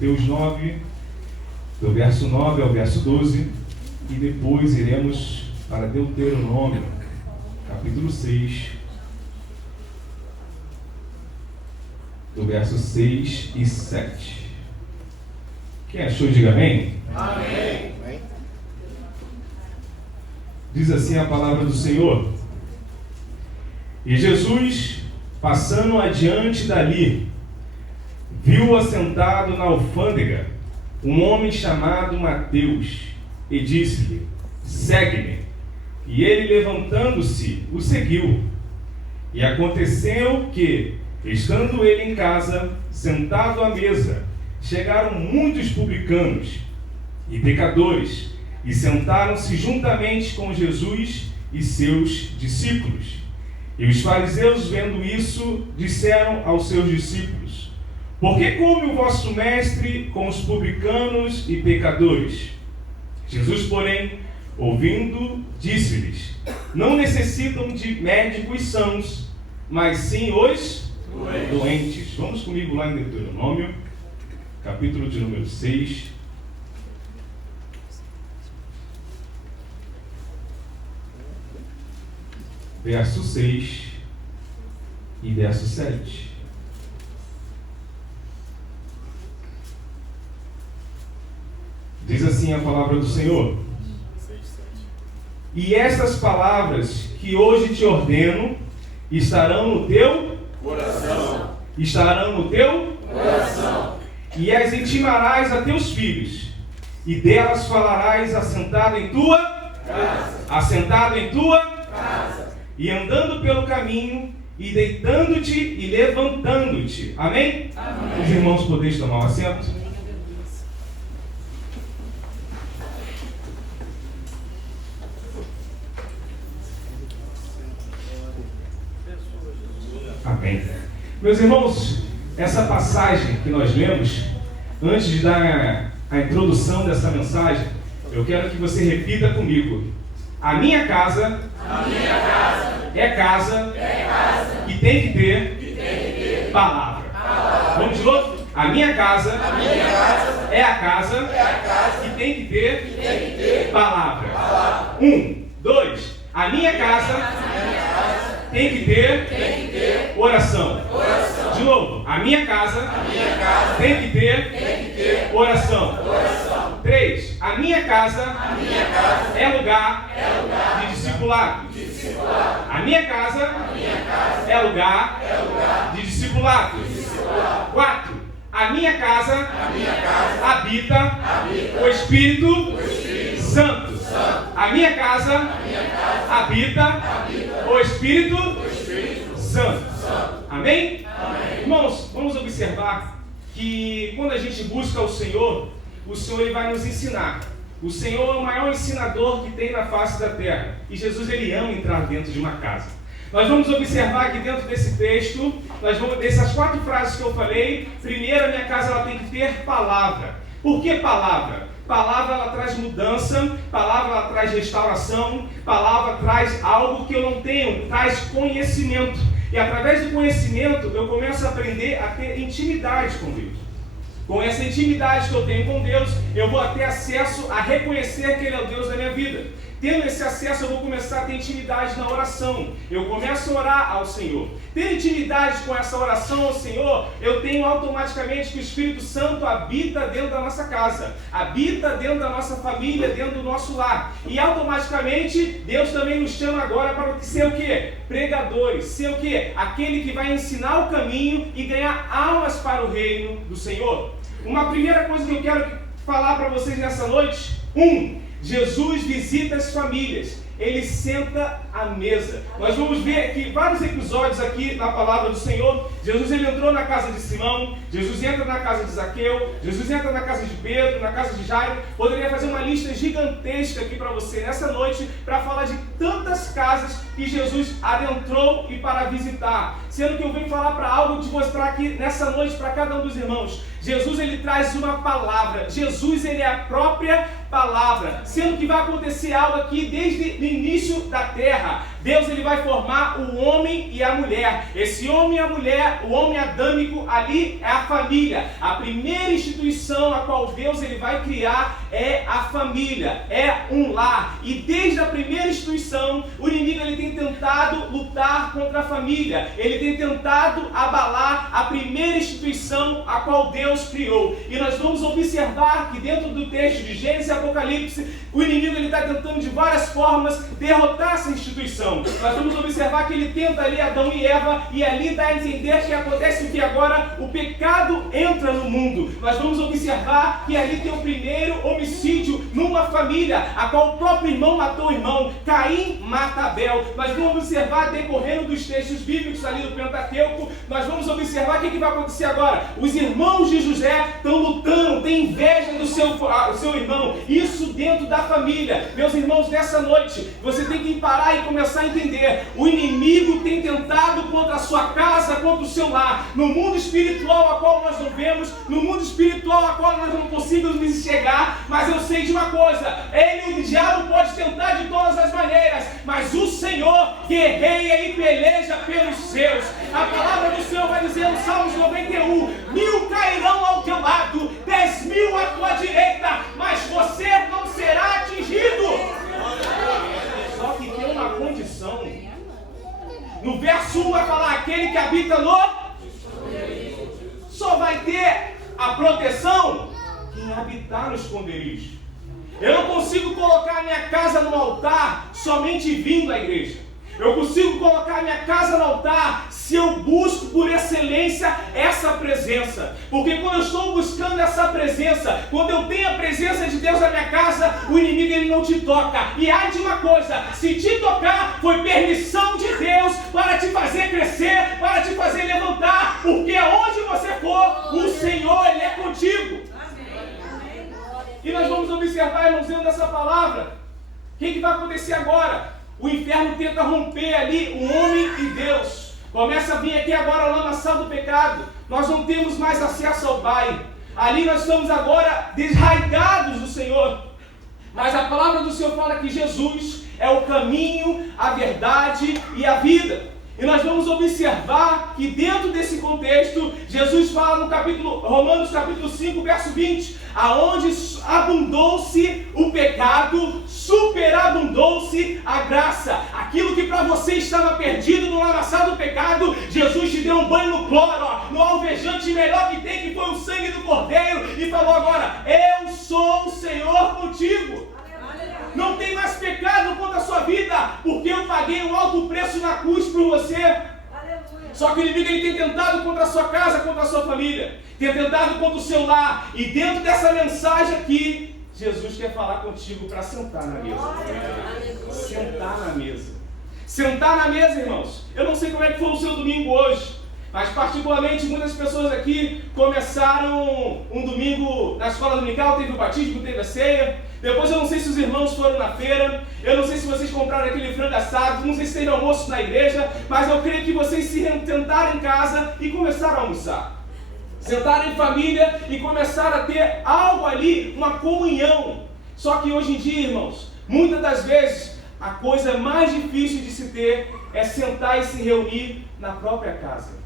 Mateus 9, do verso 9 ao verso 12, e depois iremos para Deuteronômio, capítulo 6, do verso 6 e 7. Quem achou, diga amém. Amém. Diz assim a palavra do Senhor: E Jesus, passando adiante dali, viu assentado na alfândega um homem chamado Mateus, e disse-lhe: Segue-me. E ele, levantando-se, o seguiu. E aconteceu que, estando ele em casa, sentado à mesa, chegaram muitos publicanos e pecadores, e sentaram-se juntamente com Jesus e seus discípulos. E os fariseus, vendo isso, disseram aos seus discípulos: Por que come o vosso mestre com os publicanos e pecadores? Jesus, porém, ouvindo, disse-lhes: Não necessitam de médicos sãos, mas sim os doentes. Vamos comigo lá em Deuteronômio, capítulo de número 6. Verso 6 e verso 7. Diz assim a palavra do Senhor: E estas palavras que hoje te ordeno estarão no teu coração. Estarão no teu Coração. E as intimarás a teus filhos, e delas falarás assentado em tua Casa. Assentado em tua Casa. E andando pelo caminho, e deitando-te e levantando-te. Amém? Amém. Os irmãos podeis tomar um assento? Amém. Meus irmãos, essa passagem que nós lemos, antes de dar a introdução dessa mensagem, eu quero que você repita comigo: a minha casa, é casa que tem que ter palavra. Vamos de novo? A minha casa, é a casa que tem que ter palavra. 1, 2. A minha casa tem que ter oração. De novo, a minha casa tem que ter oração. 3. A minha casa é lugar de discipulado. A minha casa é lugar de discipulado. 4. A minha casa habita o Espírito Santo. A minha casa habita o Espírito Santo. Amém? Irmãos, vamos observar que quando a gente busca o Senhor ele vai nos ensinar. O Senhor é o maior ensinador que tem na face da terra. E Jesus, ele ama entrar dentro de uma casa. Nós vamos observar que dentro desse texto, dessas 4 frases que eu falei, primeiro, a minha casa ela tem que ter palavra. Por que palavra? Palavra ela traz mudança, palavra ela traz restauração, palavra traz algo que eu não tenho, traz conhecimento. E através do conhecimento eu começo a aprender a ter intimidade com Deus. Com essa intimidade que eu tenho com Deus, eu vou ter acesso a reconhecer que Ele é o Deus da minha vida. Tendo esse acesso, eu vou começar a ter intimidade na oração. Eu começo a orar ao Senhor. Tendo intimidade com essa oração ao Senhor, eu tenho automaticamente que o Espírito Santo habita dentro da nossa casa, habita dentro da nossa família, dentro do nosso lar. E automaticamente, Deus também nos chama agora para ser o quê? Pregadores. Ser o quê? Aquele que vai ensinar o caminho e ganhar almas para o reino do Senhor. Uma primeira coisa que eu quero falar para vocês nessa noite: Jesus visita as famílias. Ele senta à mesa. Nós vamos ver aqui vários episódios aqui na palavra do Senhor. Jesus ele entrou na casa de Simão, Jesus entra na casa de Zaqueu, Jesus entra na casa de Pedro, na casa de Jairo. Poderia fazer uma lista gigantesca aqui para você nessa noite, para falar de tantas casas que Jesus adentrou e para visitar. Sendo que eu venho falar para algo, te mostrar aqui nessa noite para cada um dos irmãos. Jesus ele traz uma palavra. Jesus ele é a própria palavra. Sendo que vai acontecer algo aqui desde o início da terra. Deus ele vai formar o homem e a mulher. Esse homem e a mulher, o homem adâmico ali é a família. A primeira instituição a qual Deus ele vai criar é a família, é um lar. E desde a primeira instituição, o inimigo ele tem tentado lutar contra a família. Ele tem tentado abalar a primeira instituição a qual Deus criou. E nós vamos observar que dentro do texto de Gênesis e Apocalipse, o inimigo ele está tentando de várias formas derrotar essa instituição. Nós vamos observar que ele tenta ali Adão e Eva, e ali dá a entender que acontece que agora o pecado entra no mundo. Nós vamos observar que ali tem o primeiro homicídio numa família, a qual o próprio irmão matou o irmão. Caim mata Abel. Nós vamos observar, decorrendo dos textos bíblicos ali do Pentateuco, nós vamos observar o que vai acontecer agora. Os irmãos de José estão lutando, têm inveja do seu irmão. Isso dentro da família. Meus irmãos, nessa noite, você tem que parar e começar a entender. O inimigo tem tentado contra a sua casa, contra o seu lar. No mundo espiritual a qual nós não vemos, no mundo espiritual a qual nós não conseguimos enxergar, mas eu sei de uma coisa: o diabo pode tentar de todas as maneiras, mas o Senhor guerreia e peleja pelos seus. A palavra do Senhor vai dizer no Salmos 91: 1000 cairão ao teu lado, 10.000 à tua direita, mas você não será atingido. Só que tem uma condição. No verso 1 vai falar: aquele que habita no... Só vai ter a proteção quem habitar no esconderijo. Eu não consigo colocar minha casa no altar somente vindo à igreja. Eu consigo colocar minha casa no altar se eu busco por excelência essa presença. Porque quando eu estou buscando essa presença, quando eu tenho a presença de Deus na minha casa, o inimigo ele não te toca. E há de uma coisa: se te tocar, foi permissão de Deus para te fazer crescer, para te fazer levantar. Porque aonde você for, o Senhor ele é contigo. E nós vamos observar, irmãos, dentro dessa palavra, o que vai acontecer agora? O inferno tenta romper ali o homem e Deus. Começa a vir aqui agora a lamaçal do pecado. Nós não temos mais acesso ao Pai. Ali nós estamos agora desraigados do Senhor. Mas a palavra do Senhor fala que Jesus é o caminho, a verdade e a vida. E nós vamos observar que dentro desse contexto, Jesus fala no Romanos capítulo 5, verso 20, aonde abundou-se o pecado, superabundou-se a graça. Aquilo que para você estava perdido no lamaçal do pecado, Jesus te deu um banho no cloro, no alvejante melhor que tem, que foi o sangue do Cordeiro, e falou agora: eu sou o Senhor contigo. Não tem mais pecado contra a sua vida, porque eu paguei um alto preço na cruz por você. Aleluia. Só que o inimigo ele tem tentado contra a sua casa, contra a sua família, tem tentado contra o seu lar. E dentro dessa mensagem aqui, Jesus quer falar contigo para sentar na mesa. Aleluia. Sentar na mesa. Sentar na mesa, irmãos. Eu não sei como é que foi o seu domingo hoje, mas particularmente muitas pessoas aqui começaram um domingo na escola dominical, teve o batismo, teve a ceia. Depois eu não sei se os irmãos foram na feira, eu não sei se vocês compraram aquele frango assado, não sei se teve almoço na igreja, mas eu creio que vocês se sentaram em casa e começaram a almoçar. Sentaram em família e começaram a ter algo ali, uma comunhão. Só que hoje em dia, irmãos, muitas das vezes a coisa mais difícil de se ter é sentar e se reunir na própria casa.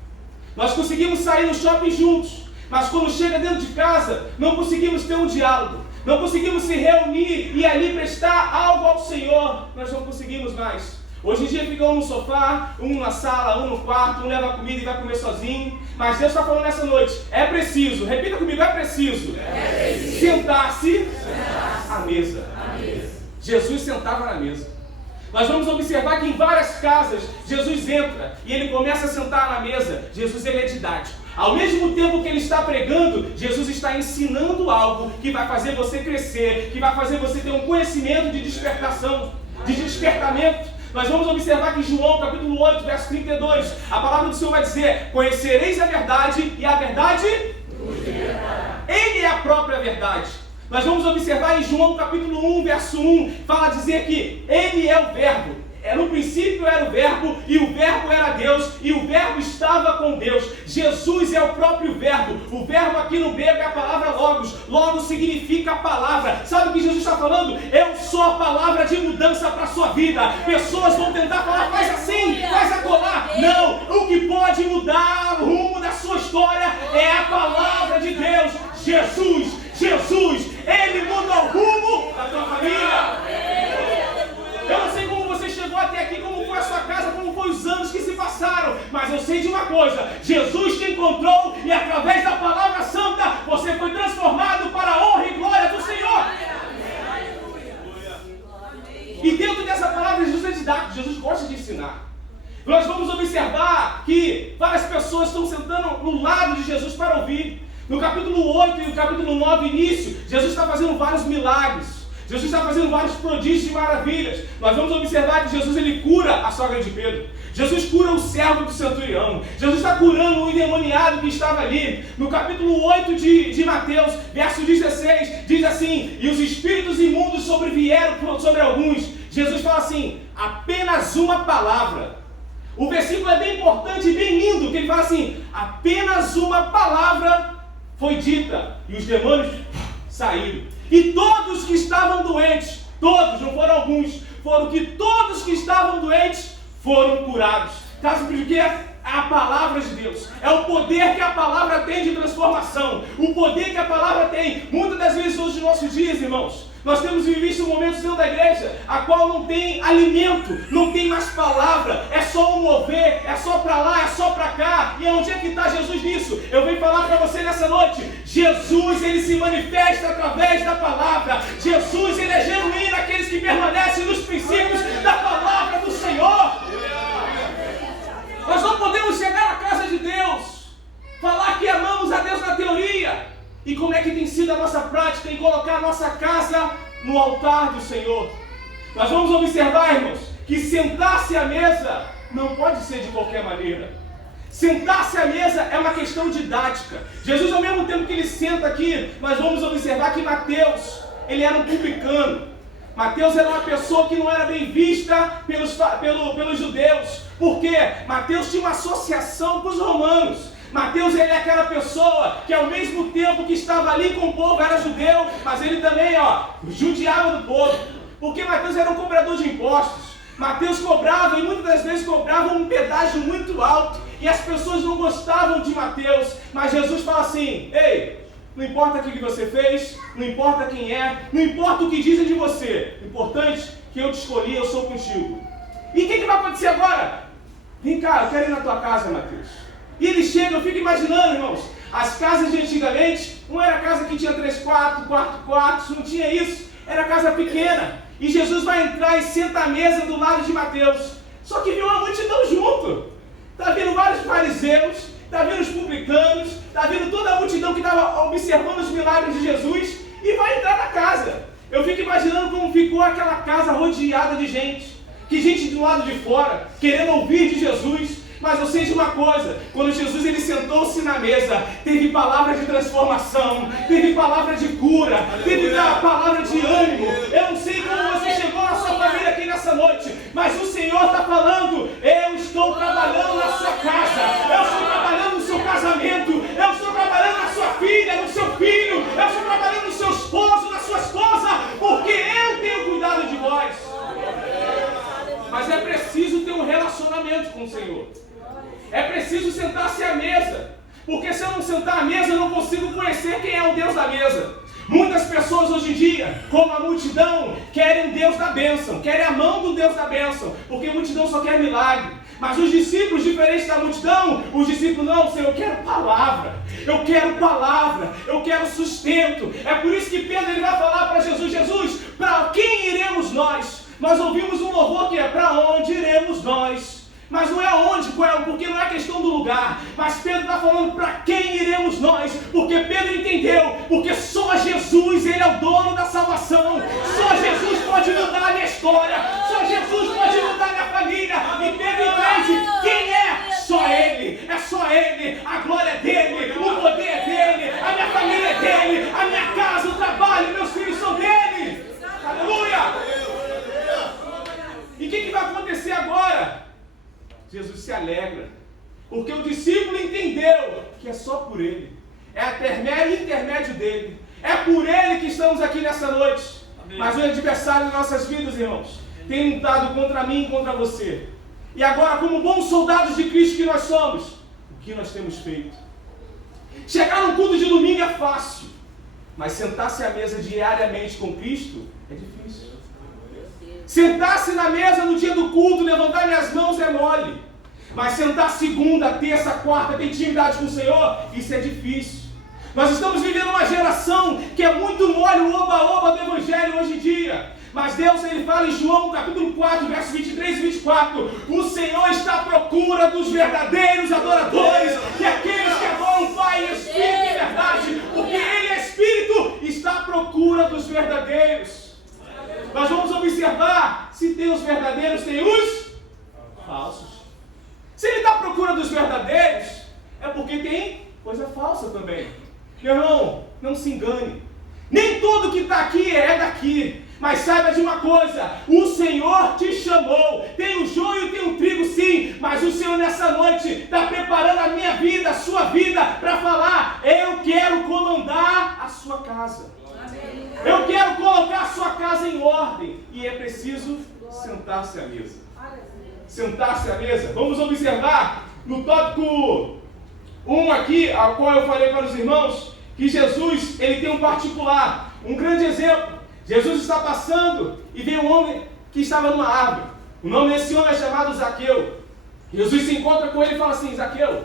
Nós conseguimos sair no shopping juntos, mas quando chega dentro de casa, não conseguimos ter um diálogo. Não conseguimos se reunir e ali prestar algo ao Senhor. Nós não conseguimos mais. Hoje em dia fica um no sofá, um na sala, um no quarto, um leva a comida e vai comer sozinho. Mas Deus está falando nessa noite: é preciso, repita comigo, é preciso sentar-se à mesa. Jesus sentava na mesa. Nós vamos observar que em várias casas Jesus entra e ele começa a sentar na mesa. Jesus ele é didático. Ao mesmo tempo que ele está pregando, Jesus está ensinando algo que vai fazer você crescer, que vai fazer você ter um conhecimento de despertação, de despertamento. Nós vamos observar que em João capítulo 8, verso 32, a palavra do Senhor vai dizer: conhecereis a verdade e a verdade Ele é a própria verdade. Nós vamos observar em João capítulo 1, verso 1, fala dizer que Ele é o Verbo. No princípio era o Verbo, e o Verbo era Deus, e o Verbo estava falava com Deus. Jesus é o próprio verbo. O verbo aqui no grego é a palavra logos. Logos significa palavra. Sabe o que Jesus está falando? Eu sou a palavra de mudança para a sua vida. Pessoas vão tentar falar, faz assim, faz acolá. Não, o que pode mudar o rumo da sua história é a palavra de Deus. Jesus, Ele muda o rumo da tua família. Eu não sei como você chegou até aqui, como foi a sua casa, como foi os anos que se passaram, mas eu sei de uma coisa: Jesus te encontrou e através da palavra santa você foi transformado para a honra e glória do Senhor. E dentro dessa palavra Jesus é didático, Jesus gosta de ensinar. Nós vamos observar que várias pessoas estão sentando no lado de Jesus para ouvir. No capítulo 8 e no capítulo 9, início, Jesus está fazendo vários milagres. Jesus está fazendo vários prodígios e maravilhas. Nós vamos observar que Jesus ele cura a sogra de Pedro. Jesus cura o servo do centurião. Jesus está curando o endemoniado que estava ali. No capítulo 8 de Mateus, verso 16, diz assim: e os espíritos imundos sobrevieram sobre alguns. Jesus fala assim: apenas uma palavra. O versículo é bem importante e bem lindo, que ele fala assim: apenas uma palavra foi dita, e os demônios saíram. E todos que estavam doentes, todos, não foram alguns, foram que todos que estavam doentes foram curados. Sabe por quê? É a palavra de Deus. É o poder que a palavra tem de transformação. O poder que a palavra tem. Muitas das vezes hoje nos nossos dias, irmãos, nós temos visto momentos dentro da igreja a qual não tem alimento, não tem mais palavra, é só um mover, é só para lá, é só para cá. E onde é que está Jesus nisso? Eu venho falar para você nessa noite: Jesus, ele se manifesta através da palavra. Jesus, ele é genuíno naqueles que permanecem nos princípios da palavra do Senhor. Nós não podemos chegar à casa de Deus, falar que amamos a Deus na teoria. E como é que tem sido a nossa prática em colocar a nossa casa no altar do Senhor? Nós vamos observar, irmãos, que sentar-se à mesa não pode ser de qualquer maneira. Sentar-se à mesa é uma questão didática. Jesus, ao mesmo tempo que ele senta aqui, nós vamos observar que Mateus, ele era um publicano. Mateus era uma pessoa que não era bem vista pelos judeus. Por quê? Mateus tinha uma associação com os romanos. Mateus, ele é aquela pessoa que ao mesmo tempo que estava ali com o povo, era judeu, mas ele também, judiava do povo. Porque Mateus era um cobrador de impostos. Mateus cobrava, e muitas das vezes cobrava um pedágio muito alto. E as pessoas não gostavam de Mateus. Mas Jesus fala assim: ei, não importa o que você fez, não importa quem é, não importa o que dizem de você. O importante é que eu te escolhi, eu sou contigo. E o que vai acontecer agora? Vem cá, eu quero ir na tua casa, Mateus. E ele chega, eu fico imaginando, irmãos, as casas de antigamente, não era casa que tinha 3 quartos, 4 quartos, não tinha isso, era casa pequena. E Jesus vai entrar e senta à mesa do lado de Mateus. Só que viu uma multidão junto. Está vindo vários fariseus, está vindo os publicanos, está vindo toda a multidão que estava observando os milagres de Jesus e vai entrar na casa. Eu fico imaginando como ficou aquela casa rodeada de gente. Que gente do lado de fora, querendo ouvir de Jesus. Mas eu sei de uma coisa: quando Jesus ele sentou-se na mesa, teve palavra de transformação, teve palavra de cura, teve palavra de ânimo. Eu não sei como você chegou na sua família aqui nessa noite, mas o Senhor está falando: eu estou trabalhando na sua casa, eu estou trabalhando no seu casamento, eu estou trabalhando na sua filha, no seu filho, eu estou trabalhando no seu esposo, na sua esposa, porque eu tenho cuidado de vós. Mas é preciso ter um relacionamento com o Senhor. É preciso sentar-se à mesa. Porque se eu não sentar à mesa, eu não consigo conhecer quem é o Deus da mesa. Muitas pessoas hoje em dia, como a multidão, querem o Deus da bênção, querem a mão do Deus da bênção, porque a multidão só quer milagre. Mas os discípulos, diferentes da multidão, os discípulos: não, Senhor, eu quero palavra, eu quero sustento. É por isso que Pedro ele vai falar para Jesus: Jesus, para quem iremos nós? Nós ouvimos um louvor que é: para onde iremos nós? Mas não é aonde, porque não é questão do lugar. Mas Pedro está falando: para quem iremos nós? Porque Pedro entendeu, porque só Jesus, ele é o dono da salvação. Só Jesus pode mudar a minha história, só Jesus pode mudar a minha família. E Pedro entende quem é: só Ele, é só Ele. A glória é dele, o poder é dele, a minha família é dele, a minha casa, o trabalho, meus filhos são dele. Aleluia! E o que vai acontecer agora? Jesus se alegra. Porque o discípulo entendeu que é só por ele. É intermédio dele. É por ele que estamos aqui nessa noite. Amém. Mas o adversário de nossas vidas, irmãos, tem lutado contra mim e contra você. E agora, como bons soldados de Cristo que nós somos, o que nós temos feito? Chegar no culto de domingo é fácil, mas sentar-se à mesa diariamente com Cristo é difícil. Sentar-se na mesa no dia do culto, levantar minhas mãos é mole. Mas sentar segunda, terça, quarta, ter intimidade com o Senhor, isso é difícil. Nós estamos vivendo uma geração que é muito mole, o oba-oba do Evangelho hoje em dia. Mas Deus, Ele fala em João, capítulo 4, versos 23 e 24, o Senhor está à procura dos verdadeiros adoradores, e aqueles que adoram o Pai em Espírito e verdade, porque Ele é Espírito, está à procura dos verdadeiros. Nós vamos observar se tem os verdadeiros, tem os falsos. Se Ele está à procura dos verdadeiros, é porque tem coisa falsa também. Meu irmão, não se engane. Nem tudo que está aqui é daqui. Mas saiba de uma coisa, o Senhor te chamou. Tem o joio e tem o trigo sim, mas o Senhor nessa noite está preparando a minha vida, a sua vida, para falar, eu quero comandar a sua casa. Eu quero colocar a sua casa em ordem. E é preciso sentar-se à mesa. Sentar-se à mesa. Vamos observar no tópico 1 aqui, ao qual eu falei para os irmãos, que Jesus, ele tem um particular, um grande exemplo. Jesus está passando e vem um homem que estava numa árvore. O nome desse homem é chamado Zaqueu. Jesus se encontra com ele e fala assim, Zaqueu,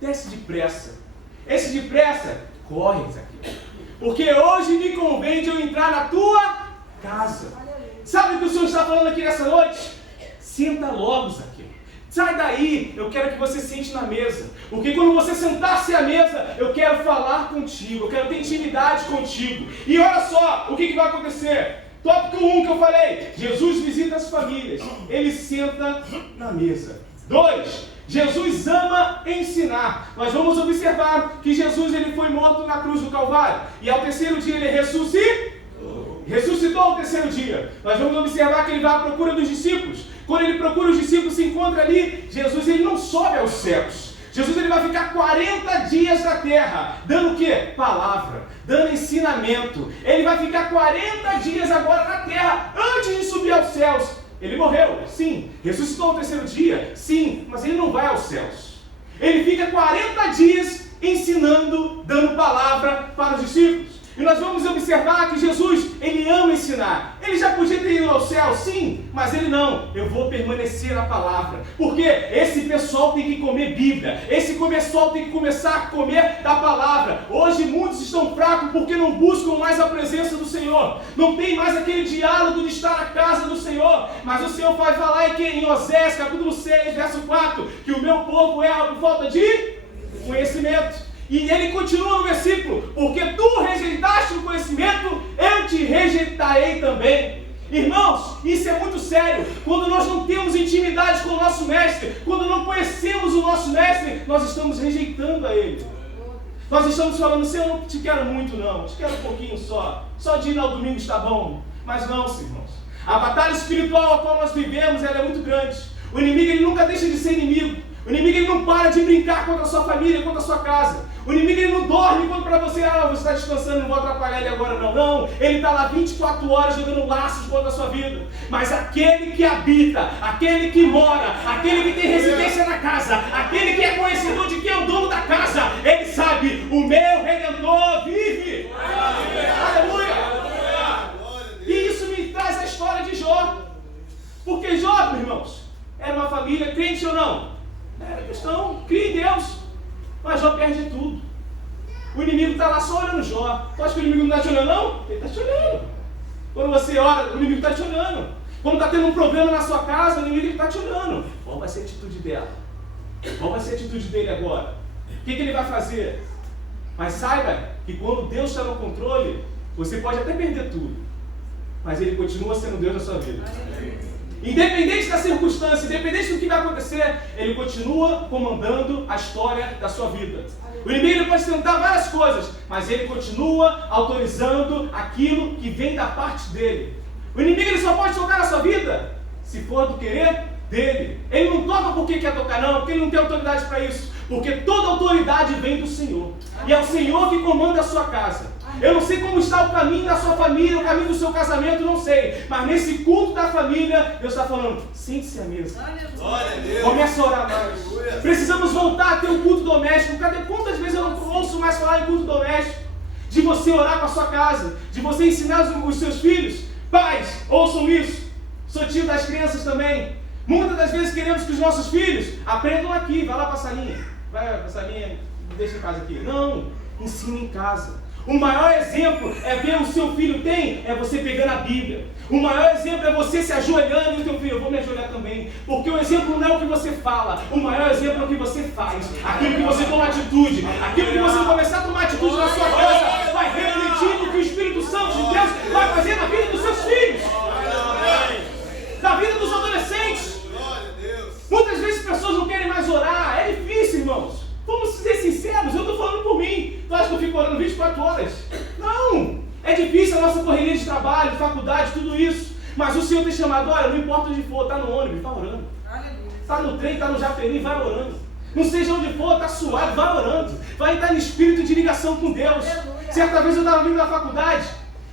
desce depressa. Esse depressa, corre, Zaqueu. Porque hoje me convém de eu entrar na tua casa. Sabe o que o Senhor está falando aqui nessa noite? Senta logo, Zaqueu. Sai daí, eu quero que você sente na mesa. Porque quando você sentar-se à mesa, eu quero falar contigo, eu quero ter intimidade contigo. E olha só, o que vai acontecer? Tópico 1 que eu falei, Jesus visita as famílias, ele senta na mesa. 2, Jesus ama ensinar. Nós vamos observar que Jesus ele foi morto na cruz do Calvário. E ao terceiro dia ele ressuscitou ao terceiro dia. Nós vamos observar que ele vai à procura dos discípulos. Quando ele procura os discípulos, se encontra ali, Jesus ele não sobe aos céus. Jesus ele vai ficar 40 dias na terra, dando o quê? Palavra, dando ensinamento. Ele vai ficar 40 dias agora na terra, antes de subir aos céus. Ele morreu, sim. Ressuscitou no terceiro dia, sim. Mas ele não vai aos céus. Ele fica 40 dias ensinando, dando palavra para os discípulos. E nós vamos observar que Jesus, ele ama ensinar. Ele já podia ter ido ao céu, sim, mas ele não. Eu vou permanecer na palavra. Porque esse pessoal tem que comer Bíblia. Esse pessoal tem que começar a comer da palavra. Hoje muitos estão fracos porque não buscam mais a presença do Senhor. Não tem mais aquele diálogo de estar na casa do Senhor. Mas o Senhor vai falar em Oséias, capítulo 6, verso 4, que o meu povo erra por falta de conhecimento. E ele continua no versículo, porque tu rejeitaste o conhecimento, eu te rejeitarei também. Irmãos, isso é muito sério. Quando nós não temos intimidade com o nosso mestre, quando não conhecemos o nosso mestre, nós estamos rejeitando a ele. Nós estamos falando, Senhor, eu não te quero muito não, te quero um pouquinho só de ir ao domingo está bom. Mas não, irmãos, a batalha espiritual a qual nós vivemos, ela é muito grande. O inimigo ele nunca deixa de ser inimigo. O inimigo ele não para de brincar contra a sua família, contra a sua casa. O inimigo ele não dorme quando para você, você está descansando, não vou atrapalhar ele agora não. Não, ele está lá 24 horas jogando laços contra a sua vida. Mas aquele que habita, aquele que mora, aquele que tem residência na casa, aquele que é conhecedor de quem é o dono da casa, ele sabe, o meu Redentor vive. Aleluia! E isso me traz a história de Jó. Porque Jó, meus irmãos, era uma família crente ou não? Era cristão, cria em Deus. Mas Jó perde tudo. O inimigo está lá só olhando Jó. Tu acha que o inimigo não está te olhando, não? Ele está te olhando. Quando você ora, o inimigo está te olhando. Quando está tendo um problema na sua casa, o inimigo está te olhando. Qual vai ser a atitude dela? Qual vai ser a atitude dele agora? O que ele vai fazer? Mas saiba que quando Deus está no controle, você pode até perder tudo. Mas ele continua sendo Deus na sua vida. Independente da circunstância, independente do que vai acontecer, ele continua comandando a história da sua vida. O inimigo ele pode tentar várias coisas, mas ele continua autorizando aquilo que vem da parte dele. O inimigo ele só pode tocar na sua vida se for do querer dele. Ele não toca porque quer tocar, não, porque ele não tem autoridade para isso. Porque toda autoridade vem do Senhor. E é o Senhor que comanda a sua casa. Eu não sei como está o caminho da sua família, o caminho do seu casamento, não sei. Mas nesse culto da família, Deus está falando, sente-se à mesa. Comece a orar mais. Precisamos voltar a ter um culto doméstico. Quantas vezes eu não ouço mais falar em culto doméstico? De você orar com a sua casa, de você ensinar os seus filhos. Pais, ouçam isso. Sou tio das crianças também. Muitas das vezes queremos que os nossos filhos aprendam aqui. Vai lá para a salinha. Vai para a salinha, deixa em casa aqui. Não, ensine em casa. O maior exemplo é ver o seu filho tem, é você pegando a Bíblia. O maior exemplo é você se ajoelhando e o teu filho, eu vou me ajoelhar também. Porque o exemplo não é o que você fala, o maior exemplo é o que você faz. Aquilo que você toma atitude, aquilo que você começar a tomar atitude na sua casa, vai refletir o que o Espírito Santo de Deus vai fazer na vida dos seus filhos. Na vida dos adolescentes. Muitas vezes pessoas não querem mais orar, é difícil, irmãos. Vamos ser sinceros, eu estou falando por mim. Tu acha que eu fico orando 24 horas? Não! É difícil a nossa correria de trabalho, faculdade, tudo isso. Mas o Senhor tem chamado, olha, não importa onde for, está no ônibus, vai orando. Está no trem, está no Japeri, vai orando. Não seja onde for, está suado, vai orando. Vai estar em espírito de ligação com Deus. Certa vez eu estava vindo da faculdade,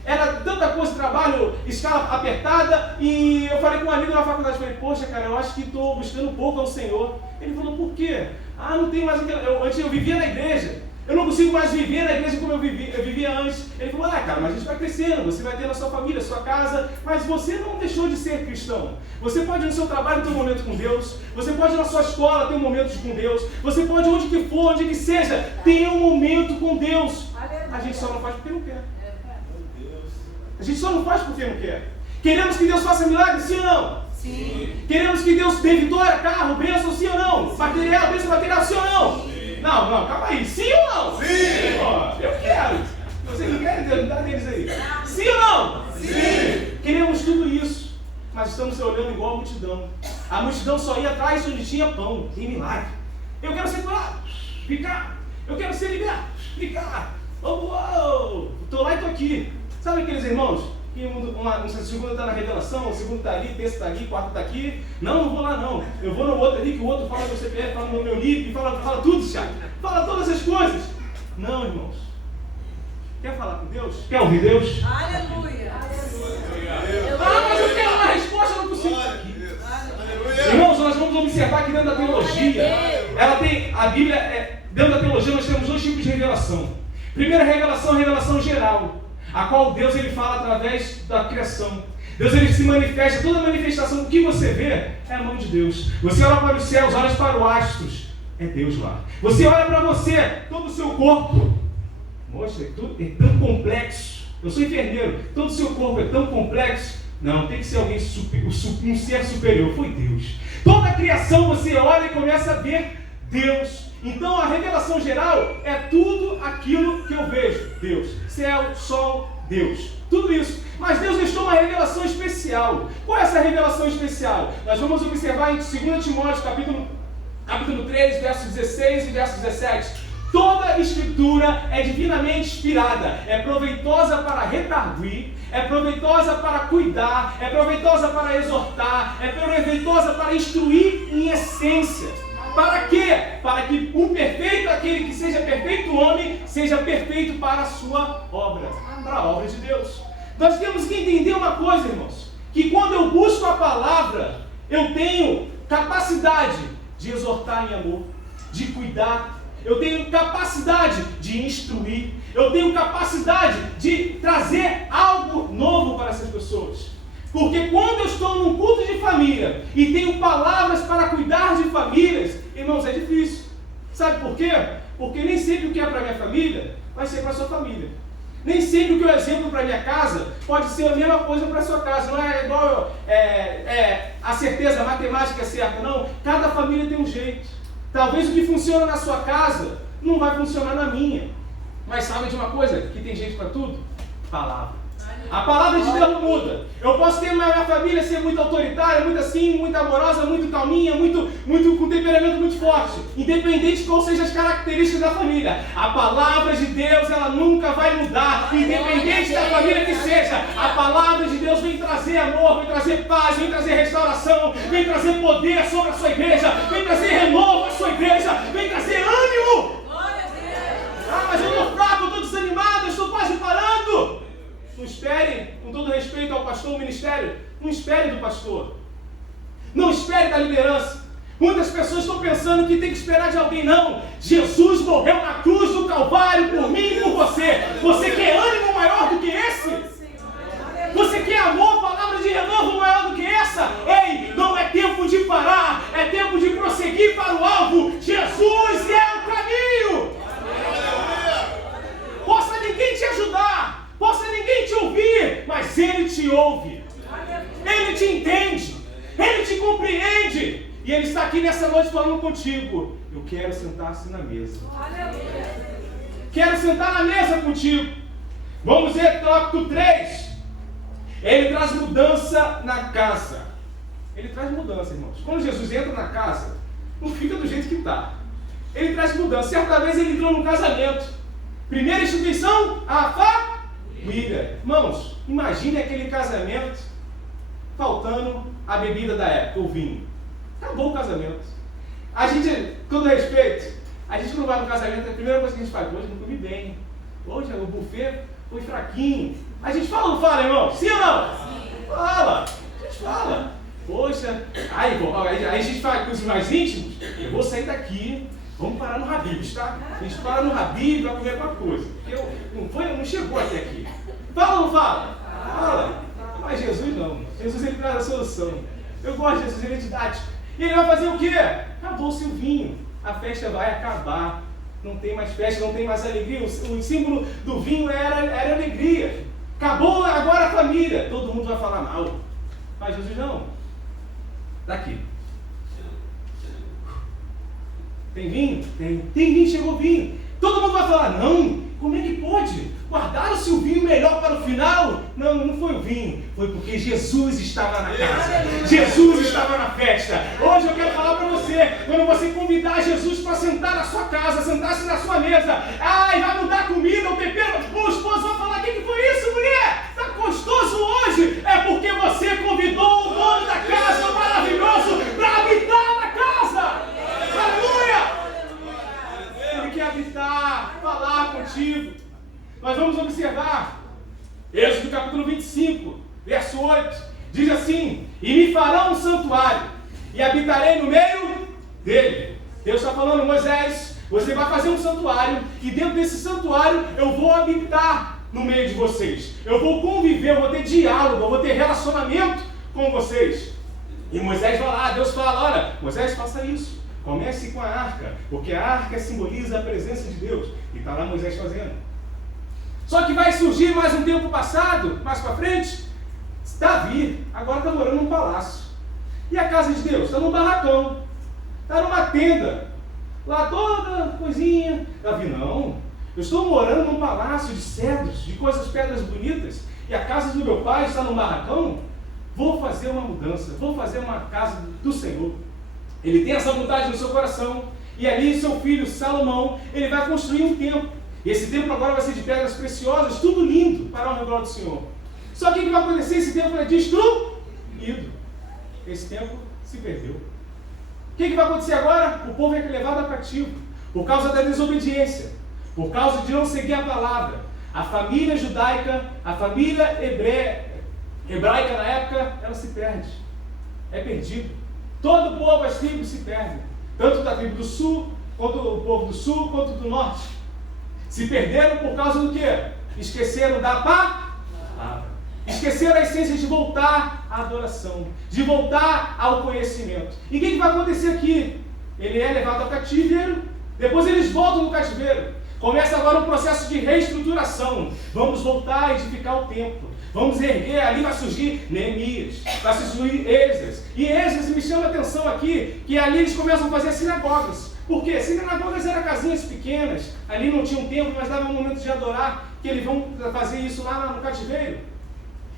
era tanta coisa de trabalho, escala apertada, e eu falei com um amigo na faculdade, falei, poxa cara, eu acho que estou buscando pouco ao Senhor. Ele falou, por quê? Ah, não tem mais aquela... Antes eu vivia na igreja, eu não consigo mais viver na igreja como eu vivia antes. Ele falou, cara, mas a gente vai crescendo, você vai ter na sua família, sua casa, mas você não deixou de ser cristão. Você pode no seu trabalho ter um momento com Deus, você pode na sua escola ter um momento com Deus, você pode onde que for, onde que seja, ter um momento com Deus. A gente só não faz porque não quer. A gente só não faz porque não quer. Queremos que Deus faça milagre, sim ou não? Sim. Queremos que Deus dê vitória, carro, bênção, sim ou não? Sim. Material, bênção material, sim ou não? Sim. Não, calma aí. Sim ou não? Sim. Pô, eu quero. Você que quer, Deus, dá deles aí. Sim ou não? Sim. Queremos tudo isso, mas estamos olhando igual a multidão. A multidão só ia atrás onde tinha pão, tem milagre. Eu quero ser curado, ficar. Eu quero ser liberado, ficar. Estou lá e estou aqui. Sabe aqueles irmãos? Que o segundo está na revelação, o segundo está ali, o terceiro está ali, o quarto está aqui. Não vou lá não. Eu vou no outro ali, que o outro fala do CPF, fala no meu NIP, fala tudo, Thiago. Fala todas as coisas. Não, irmãos. Quer falar com Deus? Quer ouvir Deus? Aleluia. Mas eu quero uma resposta, eu não consigo estar aqui. Irmãos, nós vamos observar que dentro da teologia, a Bíblia, dentro da teologia nós temos dois tipos de revelação. Primeira revelação, revelação geral, a qual Deus ele fala através da criação. Deus ele se manifesta, toda manifestação que você vê é a mão de Deus. Você olha para os céus, olha para os astros, é Deus lá. Você olha para você, todo o seu corpo, mostra, é tão complexo. Eu sou enfermeiro, todo o seu corpo é tão complexo. Não, tem que ser alguém, um ser superior, foi Deus. Toda a criação você olha e começa a ver Deus. Então a revelação geral é tudo aquilo que eu vejo. Deus, céu, sol, Deus, tudo isso. Mas Deus deixou uma revelação especial. Qual é essa revelação especial? Nós vamos observar em 2 Timóteo, capítulo 3, versos 16 e versos 17. Toda escritura é divinamente inspirada, é proveitosa para redarguir, é proveitosa para cuidar, é proveitosa para exortar, é proveitosa para instruir em essência. Para quê? Para que o perfeito, aquele que seja perfeito homem, seja perfeito para a sua obra, para a obra de Deus. Nós temos que entender uma coisa, irmãos, que quando eu busco a palavra, eu tenho capacidade de exortar em amor, de cuidar, eu tenho capacidade de instruir, eu tenho capacidade de trazer algo novo para essas pessoas. Porque quando eu estou num culto de família e tenho palavras para cuidar de famílias, irmãos, é difícil. Sabe por quê? Porque nem sempre o que é para minha família vai ser para a sua família. Nem sempre o que eu exemplo para minha casa pode ser a mesma coisa para a sua casa. Não é igual a certeza, a matemática é certa, não. Cada família tem um jeito. Talvez o que funciona na sua casa não vai funcionar na minha. Mas sabe de uma coisa? Que tem jeito para tudo? Palavra. A palavra de Deus não muda. Eu posso ter a minha família ser muito autoritária, muito assim, muito amorosa, muito calminha, muito com temperamento muito forte. Independente de qual sejam as características da família. A palavra de Deus, ela nunca vai mudar. Independente da família que seja. A palavra de Deus vem trazer amor, vem trazer paz, vem trazer restauração, vem trazer poder sobre a sua igreja, vem trazer renovo à sua igreja, vem trazer ânimo. Ah, mas eu estou fraco, eu estou desanimado, eu estou quase parando. Não espere, com todo respeito ao pastor, o ministério, não espere do pastor. Não espere da liderança. Muitas pessoas estão pensando que tem que esperar de alguém. Não. Jesus morreu na cruz do Calvário por mim e por você. Você quer ânimo maior do que esse? Você quer amor, palavra de renovo maior do que essa? Ei, não é tempo de parar, é tempo de prosseguir para o alvo. Jesus é o caminho. Possa ninguém te ajudar, possa ninguém te ouvir, mas Ele te ouve, Ele te entende, Ele te compreende, e Ele está aqui nessa noite falando contigo. Eu quero sentar-se na mesa, quero sentar na mesa contigo. Vamos ver tópico 3. Ele traz mudança na casa. Ele traz mudança, irmãos. Quando Jesus entra na casa, não fica do jeito que está. Ele traz mudança. Certa vez ele entrou num casamento. Primeira instituição, a família. Irmãos, imagine aquele casamento faltando a bebida da época, o vinho. Acabou o casamento. A gente, com todo respeito, a gente não vai no casamento, a primeira coisa que a gente faz, hoje não comi bem. Hoje o buffet foi fraquinho. A gente fala ou não fala, irmão? Sim ou não? Sim. Fala. A gente fala. Poxa, aí a gente fala com os mais íntimos, eu vou sair daqui. Vamos parar no Habib's, tá? A gente para no Habib's e vai comer alguma coisa. Porque não chegou até aqui. Fala ou não fala? Fala. Mas Jesus não. Jesus, ele traz a solução. Eu gosto de Jesus, ele é didático. E ele vai fazer o quê? Acabou-se o vinho. A festa vai acabar. Não tem mais festa, não tem mais alegria. O símbolo do vinho era alegria. Acabou agora a família. Todo mundo vai falar mal. Mas Jesus não. Daqui. Tem vinho? Tem vinho, chegou vinho. Todo mundo vai falar, não, como é que pode? Guardaram-se o vinho melhor para o final? Não, não foi o vinho, foi porque Jesus estava na casa. Jesus estava na festa. Hoje eu quero falar para você, quando você convidar Jesus para sentar na sua casa, sentar-se na sua mesa, ai, vai mudar a comida, o tempero, o esposo vai falar, o que foi isso, mulher? Está gostoso hoje? É porque você convidou o dono da casa maravilhoso para habitar na casa. Aleluia! Ele quer habitar, falar contigo. Nós vamos observar Êxodo capítulo 25, verso 8, diz assim: e me farão um santuário, e habitarei no meio dele. Deus está falando, Moisés, você vai fazer um santuário, e dentro desse santuário eu vou habitar no meio de vocês. Eu vou conviver, eu vou ter diálogo, eu vou ter relacionamento com vocês. E Moisés vai lá, Deus fala, olha, Moisés, faça isso. Comece com a arca, porque a arca simboliza a presença de Deus. E está lá Moisés fazendo. Só que vai surgir mais um tempo passado, mais para frente, Davi agora está morando num palácio. E a casa de Deus está num barracão, está numa tenda, lá toda coisinha. Davi, não, eu estou morando num palácio de cedros, de pedras bonitas, e a casa do meu pai está num barracão. Vou fazer uma mudança, vou fazer uma casa do Senhor. Ele tem essa vontade no seu coração, e ali seu filho Salomão, ele vai construir um templo. Esse templo agora vai ser de pedras preciosas, tudo lindo para a honra e glória do Senhor. Só que o que vai acontecer? Esse templo é destruído. Esse templo se perdeu. O que vai acontecer agora? O povo é levado a cativo, por causa da desobediência, por causa de não seguir a palavra. A família judaica, a família hebraica na época, ela se perde. É perdido. Todo o povo, as tribos se perdem. Tanto da tribo do sul, quanto o povo do sul, quanto do norte. Se perderam por causa do quê? Esqueceram da palavra. Esqueceram a essência de voltar à adoração, de voltar ao conhecimento. E o que vai acontecer aqui? Ele é levado ao cativeiro, depois eles voltam no cativeiro. Começa agora um processo de reestruturação. Vamos voltar a edificar o templo. Vamos erguer, ali vai surgir Neemias, vai surgir Esdras. E Esdras me chama a atenção aqui, que ali eles começam a fazer sinagogas. Por quê? Sinagogas eram casinhas pequenas, ali não tinha um templo, mas dava um momento de adorar, que eles vão fazer isso lá no cativeiro.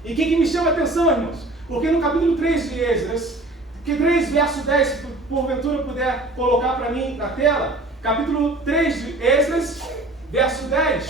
E o que me chama a atenção, irmãos? Porque no capítulo 3 de Esdras, que 3, verso 10, se porventura puder colocar para mim na tela, capítulo 3 de Esdras, verso 10,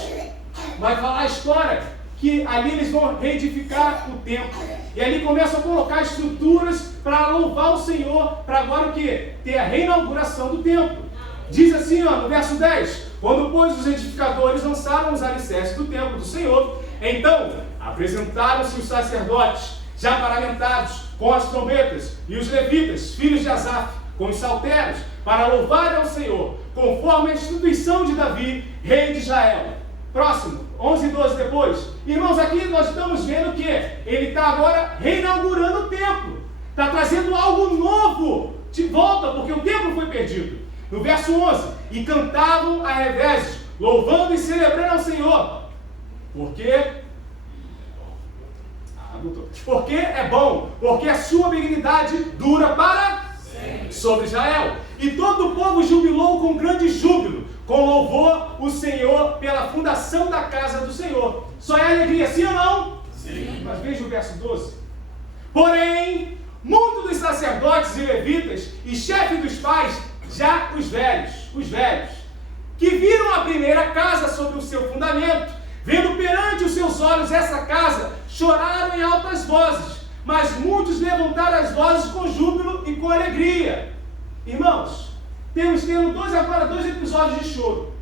vai falar a história que ali eles vão reedificar o templo. E ali começam a colocar estruturas para louvar o Senhor, para agora o quê? Ter a reinauguração do templo. Diz assim, no verso 10, quando, pois, os edificadores lançaram os alicerces do templo do Senhor, então apresentaram-se os sacerdotes, já paramentados, com as trombetas, e os levitas, filhos de Asaf, com os salterios, para louvar ao Senhor, conforme a instituição de Davi, rei de Israel. Próximo, 11 e 12 depois. Irmãos, aqui nós estamos vendo que ele está agora reinaugurando o templo. Está trazendo algo novo de volta, porque o templo foi perdido. No verso 11, e cantavam a revés, louvando e celebrando ao Senhor. Porque é bom, porque a sua benignidade dura para sobre Israel. E todo o povo jubilou com grande júbilo, com louvor o Senhor pela fundação da casa do Senhor. Só é alegria, sim ou não? Sim. Mas veja o verso 12. Porém, muitos dos sacerdotes e levitas e chefes dos pais, já os velhos, que viram a primeira casa sobre o seu fundamento, vendo perante os seus olhos essa casa, choraram em altas vozes, mas muitos levantaram as vozes com júbilo e com alegria. Irmãos, temos agora dois episódios de choro.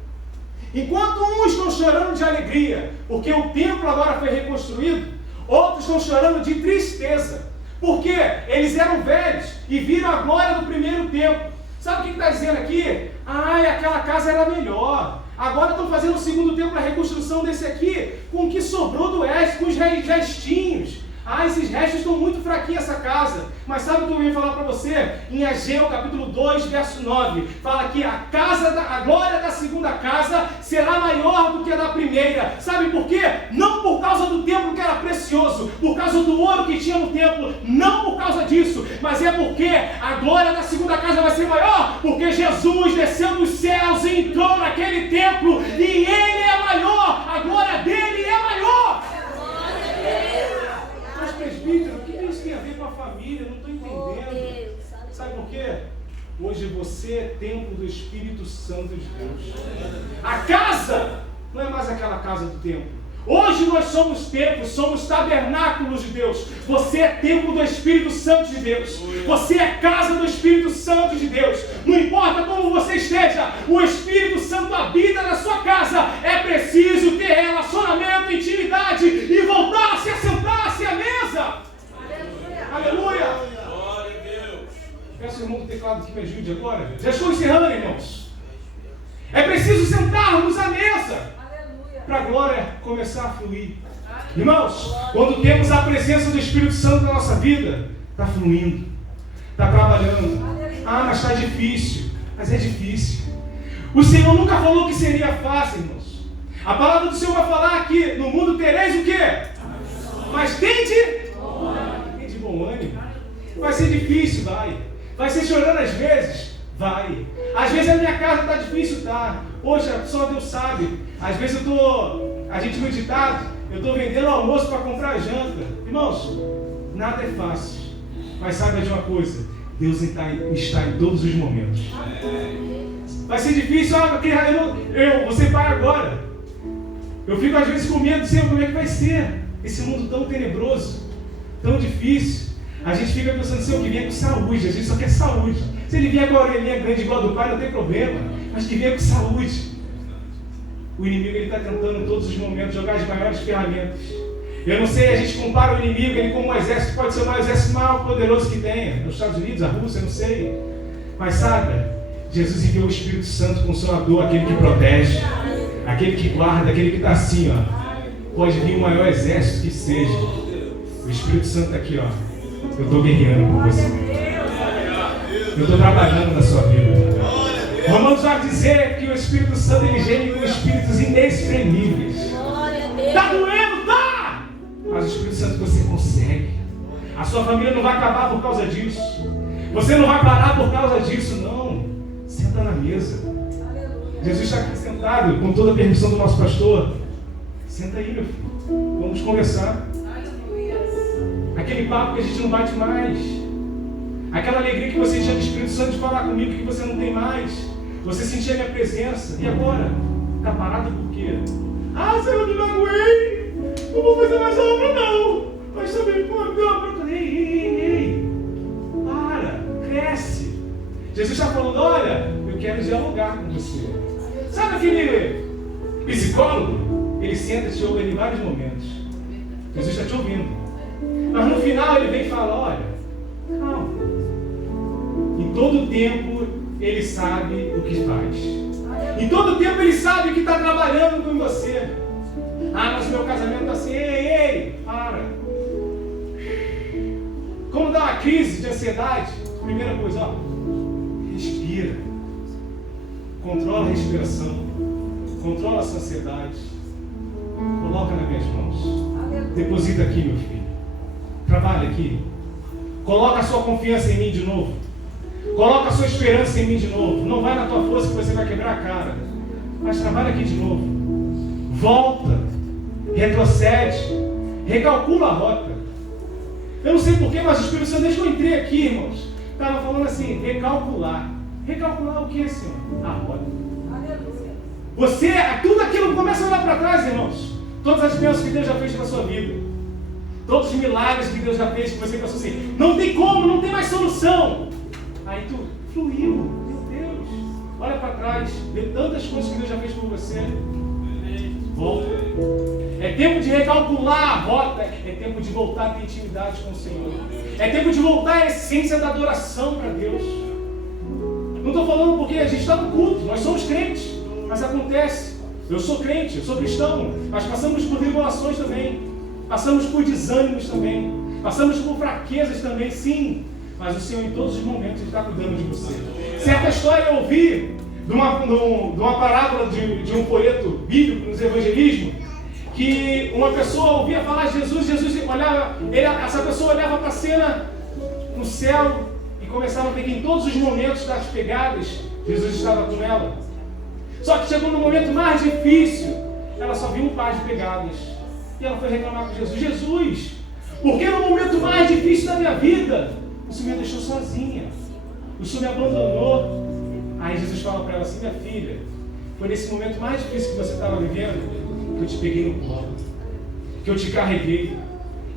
Enquanto uns estão chorando de alegria, porque o templo agora foi reconstruído, outros estão chorando de tristeza, porque eles eram velhos e viram a glória do primeiro templo. Sabe o que está dizendo aqui? Aquela casa era melhor. Agora estão fazendo o segundo templo, a reconstrução desse aqui, com o que sobrou do oeste, com os restinhos. Esses restos estão muito fraquinhos essa casa. Mas sabe o que eu vim falar para você? Em Ageu, capítulo 2, verso 9, fala que a glória da segunda casa será maior do que a da primeira. Sabe por quê? Não por causa do templo que era precioso, por causa do ouro que tinha no templo, não por causa disso, mas é porque a glória da segunda casa vai ser maior, porque Jesus desceu dos céus e entrou naquele templo, e Ele é maior, a glória dele é maior. Mas presbítero, o que isso tem a ver com a família? Eu não estou entendendo. Sabe por quê? Hoje você é templo do Espírito Santo de Deus. A casa não é mais aquela casa do templo. Hoje nós somos templos, somos tabernáculos de Deus. Você é templo do Espírito Santo de Deus. Você é casa do Espírito Santo de Deus. Não importa como você esteja, o Espírito Santo habita na sua casa. É preciso ter relacionamento, intimidade e voltar a se assentar-se à mesa. Aleluia! Glória a Deus! Peço ao irmão do teclado que me ajude agora. Já estou encerrando, irmãos. É preciso sentarmos à mesa para a glória começar a fluir. Irmãos, quando temos a presença do Espírito Santo na nossa vida, está fluindo, está trabalhando. Mas está difícil. Mas é difícil. O Senhor nunca falou que seria fácil, irmãos. A palavra do Senhor vai falar que no mundo tereis o quê? Mas tende bom ânimo. Vai ser difícil, vai. Vai ser chorando às vezes, vai. Às vezes a minha casa está difícil, tá. Poxa, só Deus sabe. Às vezes a gente no ditado, eu estou vendendo almoço para comprar janta. Irmãos, nada é fácil. Mas saiba de uma coisa, Deus está em todos os momentos. Vai ser difícil, eu vou ser pai agora. Eu fico às vezes com medo de saber como é que vai ser. Esse mundo tão tenebroso, tão difícil. A gente fica pensando, Senhor, que venha com saúde. A gente só quer saúde. Se ele vier com a orelhinha grande igual a do pai, não tem problema. Mas que venha com saúde. O inimigo está tentando em todos os momentos jogar as maiores ferramentas. Eu não sei, a gente compara o inimigo, ele como um exército, pode ser o maior exército mais poderoso que tenha. Nos Estados Unidos, a Rússia, eu não sei. Mas sabe, Jesus enviou o Espírito Santo Consolador, aquele que protege, aquele que guarda, aquele que está assim, Pode vir o maior exército que seja. O Espírito Santo está aqui, Eu estou guerreando por você. Eu estou trabalhando na sua vida. Romanos vai dizer que o Espírito Santo ele geme com espíritos inexprimíveis. Está doendo? Tá! Mas o Espírito Santo você consegue. A sua família não vai acabar por causa disso. Você não vai parar por causa disso, não. Senta na mesa. Jesus está aqui sentado, com toda a permissão do nosso pastor. Senta aí, meu filho. Vamos conversar. aquele papo que a gente não bate mais. Aquela alegria que você tinha do Espírito Santo de falar comigo que você não tem mais. Você sentia a minha presença. E agora? Está parado por quê? Ah, Senhor, eu não aguei. Não vou fazer mais obra, não. Mas também, pô, meu obra. Ei. Para. Cresce. Jesus está falando, olha, eu quero dialogar com você. Sabe aquele psicólogo? Ele senta e te ouve em vários momentos. Jesus está te ouvindo. Mas no final ele vem e fala, olha, calma. Em todo tempo ele sabe o que faz. Em todo tempo ele sabe que está trabalhando com você. Ah, mas o meu casamento está assim, ei, para. Como dá uma crise de ansiedade? Primeira coisa, ó, respira. Controla a respiração. Controla a sua ansiedade. Coloca nas minhas mãos. Deposita aqui, meu filho. Trabalha aqui. Coloca a sua confiança em mim de novo. Coloca a sua esperança em mim de novo. Não vai na tua força que você vai quebrar a cara. Mas trabalha aqui de novo. Volta. Retrocede. Recalcula a rota. Eu não sei porquê, mas o Espírito Santo, desde que eu entrei aqui, irmãos, estava falando assim, recalcular. Recalcular o que, Senhor? A rota. Você, tudo aquilo, começa a olhar para trás, irmãos. Todas as bênçãos que Deus já fez na sua vida. Todos os milagres que Deus já fez, que você pensou assim, não tem como, não tem mais solução. Aí tu fluiu, meu Deus. Olha para trás, vê tantas coisas que Deus já fez por você. Volta. É tempo de recalcular a rota. É tempo de voltar a ter intimidade com o Senhor. É tempo de voltar à essência da adoração para Deus. Não estou falando porque a gente está no culto, nós somos crentes. Mas acontece, eu sou crente, eu sou cristão, mas passamos por tribulações também, passamos por desânimos também, passamos por fraquezas também, sim, mas o Senhor em todos os momentos está cuidando de você. Certa história eu ouvi de uma parábola de um folheto bíblico nos evangelismos, que uma pessoa ouvia falar de Jesus, Jesus olhava, essa pessoa olhava para a cena no céu e começava a ver que em todos os momentos das pegadas, Jesus estava com ela. Só que chegou no momento mais difícil, ela só viu um par de pegadas. E ela foi reclamar com Jesus. Jesus, por que no momento mais difícil da minha vida, o Senhor me deixou sozinha? O Senhor me abandonou? Aí Jesus fala para ela assim, minha filha, foi nesse momento mais difícil que você estava vivendo, que eu te peguei no colo, que eu te carreguei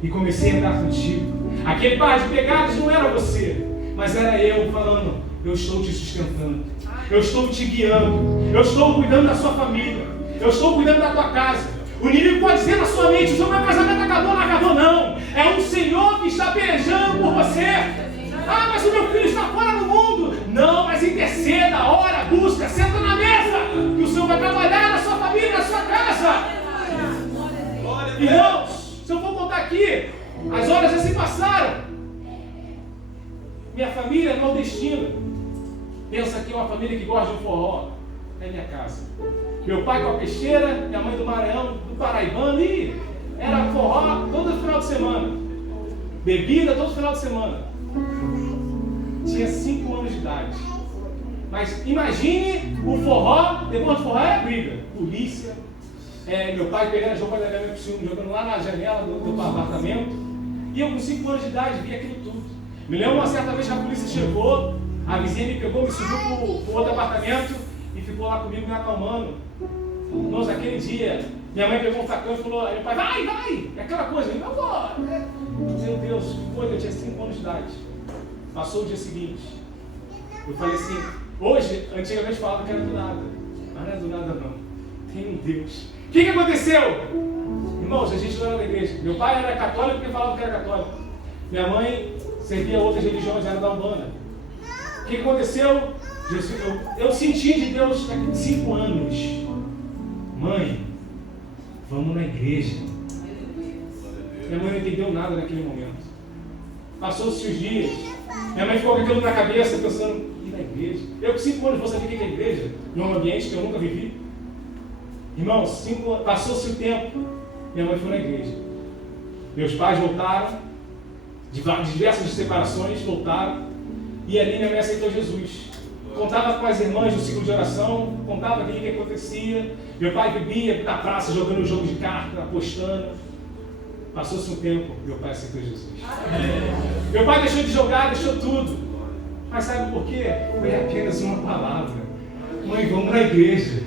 e comecei a andar contigo. Aquele par de pegadas não era você, mas era eu falando, eu estou te sustentando. Eu estou te guiando. Eu estou cuidando da sua família. Eu estou cuidando da tua casa. O inimigo pode dizer na sua mente, o seu casamento acabou, não acabou não. É um Senhor que está pelejando por você. Ah, mas o meu filho está fora do mundo. Não, mas interceda, ora, busca, senta na mesa. Que o Senhor vai trabalhar na sua família, na sua casa. Irmãos, se eu for contar aqui, as horas já se passaram. Minha família é nordestina. Pensa que é uma família que gosta de um forró. É minha casa. Meu pai com a peixeira, minha mãe do Maranhão, do Paraibano, e era forró todo final de semana. Bebida todo final de semana. Tinha 5 anos de idade. Mas imagine o forró, depois do forró é briga. Polícia. Meu pai pegando a roupa da minha mãe, jogando lá na janela do apartamento. E eu com 5 anos de idade vi aquilo tudo. Me lembro uma certa vez que a polícia chegou, a vizinha me pegou, me subiu para o outro apartamento e ficou lá comigo me acalmando. Nossa, aquele dia, minha mãe pegou um facão e falou, meu pai, vai! É aquela coisa, eu vou. Meu Deus, que coisa, eu tinha 5 anos de idade. Passou o dia seguinte. Eu falei assim, hoje, antigamente falava que era do nada. Mas não é do nada não. Tem um Deus. O que aconteceu? Irmãos, a gente não era da igreja. Meu pai era católico porque falava que era católico. Minha mãe servia outras religiões, era da Umbanda. O que aconteceu? Eu senti de Deus com 5 anos. Mãe, vamos na igreja. Minha mãe não entendeu nada naquele momento. Passou-se os dias. Minha mãe ficou com aquilo na cabeça, pensando, ir na igreja? Eu com 5 anos vou saber o que é igreja? Num ambiente que eu nunca vivi. Irmãos, passou-se o tempo. Minha mãe foi na igreja. Meus pais voltaram, de diversas separações, voltaram. E ali minha mãe aceitou Jesus. Contava com as irmãs do ciclo de oração, contava ali o que acontecia. Meu pai bebia na praça, jogando jogo de carta, apostando. Passou-se um tempo, meu pai aceitou Jesus. Meu pai deixou de jogar, deixou tudo. Mas sabe por quê? Foi apenas uma palavra. Mãe, vamos na igreja.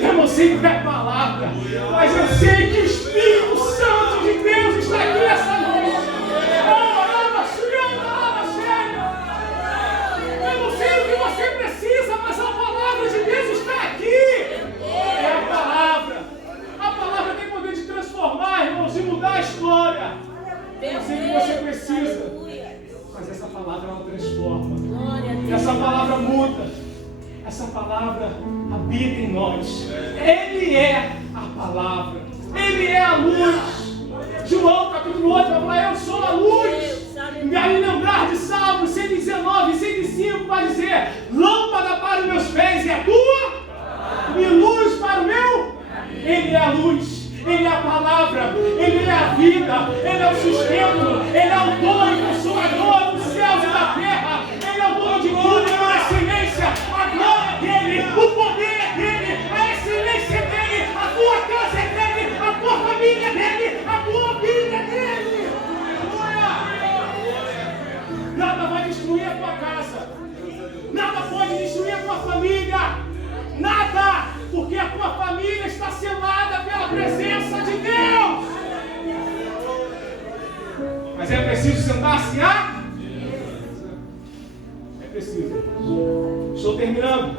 Eu não sei qual é a palavra, mas eu sei que o Espírito Santo de Deus está aqui essa noite. Eu não sei o que você precisa, mas a palavra de Deus está aqui. É a palavra. A palavra tem poder de transformar, irmãos, de mudar a história. Eu sei que você precisa, mas essa palavra ela transforma. Essa palavra muda. Essa palavra habita em nós. Ele é a palavra. Ele é a luz. João capítulo 8 vai falar: eu sou a luz. E aí lembrar de Salmos 119, 105 vai dizer: lâmpada para os meus pés é a tua, e luz para o meu. Ele é a luz. Ele é a palavra, Ele é a vida, Ele é o sustento, Ele é o dono e consolador dos céus e da terra. Ele é o dono de tudo, Ele é a excelência, a glória dEle, o poder é dEle, a excelência é dEle, a tua casa é dEle, a tua família é dEle, a tua vida é dEle. Nada vai destruir a tua casa, nada pode destruir a tua família, nada, porque a tua família está selada pela presença de Deus. Mas é preciso sentar-se a... É preciso. Estou terminando.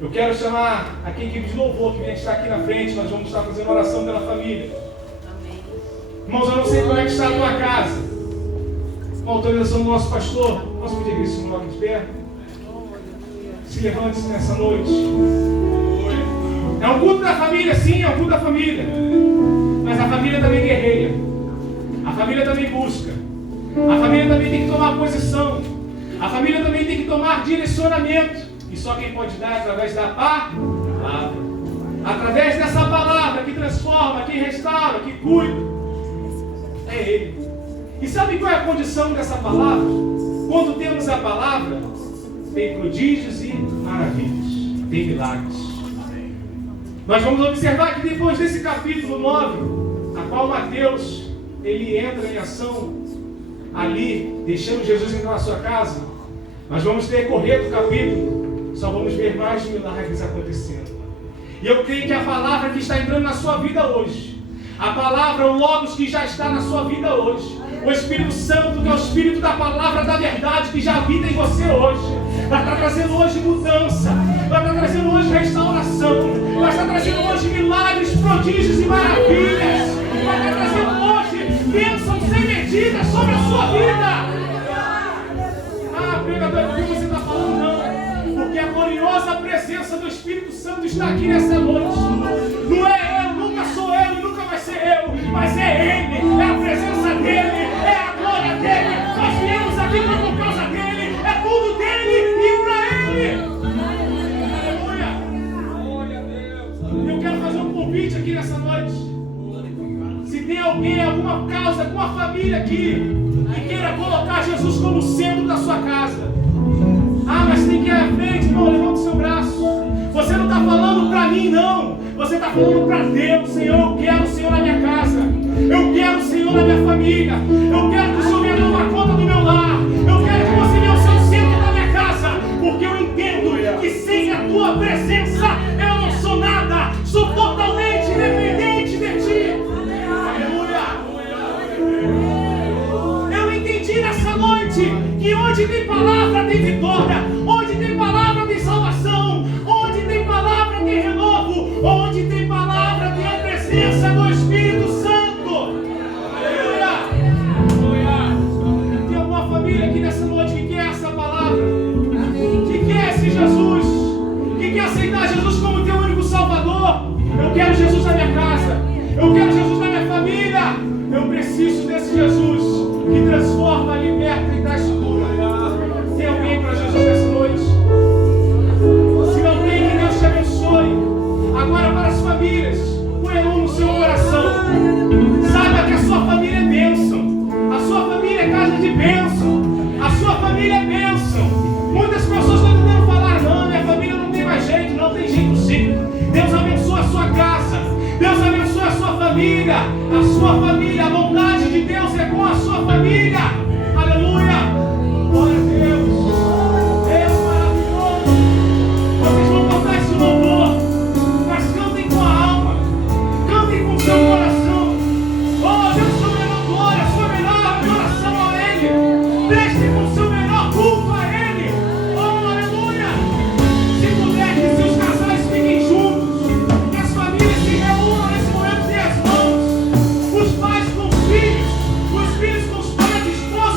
Eu quero chamar aqui a equipe de louvor que vem estar aqui na frente. Nós vamos estar fazendo oração pela família. Irmãos, eu não sei como é que está a tua casa. Com a autorização do nosso pastor, posso pedir isso no nome de pé? Se levante nessa noite. É um culto da família, sim, é um culto da família. Mas a família também guerreia. A família também busca. A família também tem que tomar posição. A família também tem que tomar direcionamento. E só quem pode dar é através da palavra. Através dessa palavra que transforma, que restaura, que cuida. É Ele. E sabe qual é a condição dessa palavra? Quando temos a palavra, tem prodígios e maravilhas. Tem milagres. Nós vamos observar que depois desse capítulo 9, a qual Mateus, ele entra em ação ali, deixando Jesus entrar na sua casa, nós vamos decorrer do capítulo, só vamos ver mais milagres acontecendo. E eu creio que a palavra que está entrando na sua vida hoje, a palavra, o Logos que já está na sua vida hoje, o Espírito Santo, que é o Espírito da palavra da verdade que já habita em você hoje, vai estar trazendo hoje mudança, vai estar trazendo hoje restauração, vai estar trazendo hoje milagres, prodígios e maravilhas, vai estar trazendo hoje bênçãos sem medida sobre a sua vida. Ah, pregador, por que você está falando não? Porque a gloriosa presença do Espírito Santo está aqui nessa noite. Não é eu, nunca sou eu e nunca vai ser eu, mas é Ele, é a presença dEle, é a glória dEle. Nós viemos aqui por causa dEle, é tudo dEle e para Ele. Aleluia. Eu quero fazer um convite aqui nessa noite. Se tem alguém, alguma causa, alguma família aqui que queira colocar Jesus como centro da sua casa. Ah, mas tem que ir à frente, irmão, levanta o seu braço. Você não está falando para mim, não. Você está falando para Deus. Senhor, eu quero o Senhor na minha casa. Eu quero o Senhor na minha família. Eu quero que o Senhor venha tomar conta do meu lar. Eu quero que você venha ao seu centro da minha casa. Porque eu entendo que sem a tua presença eu não sou nada. Sou totalmente dependente de ti. Aleluia. Eu entendi nessa noite que onde tem palavra tem vitória. Onde tem palavra tem salvação. Onde tem palavra tem renovo. Onde tem palavra tem a presença do Espírito Santo. Aleluia. Tem alguma família aqui nessa noite que quer essa palavra? Que quer esse Jesus? Que quer aceitar Jesus como teu único Salvador? Eu quero Jesus na minha casa. Eu quero Jesus na minha família. Eu preciso desse Jesus que transforma, liberta e traz cura. Tem alguém para Jesus nessa noite? Se não tem, que Deus te abençoe. Agora para as famílias, põe a mão no seu coração. Saiba que a sua família é bênção. A sua família é casa de bênção. A sua família é bênção. Muitas pessoas estão tentando falar, não, minha família não tem mais jeito. Não tem jeito sim. Deus abençoa a sua casa. Deus abençoa a sua família. família. A sua família, a vontade de Deus é com a sua família. Aleluia. Glória a Deus. Deus maravilhoso. Vocês vão cantar esse louvor, mas cantem com a alma, cantem com o seu coração. Oh, Deus, sua melhor glória, sua melhor adoração a Ele. Prestem com o seu melhor culto a Ele. Oh, aleluia. Se puder, que seus casais fiquem juntos, que as famílias se reúnam nesse momento, dê as mãos. Os pais com os filhos com os pais, esposa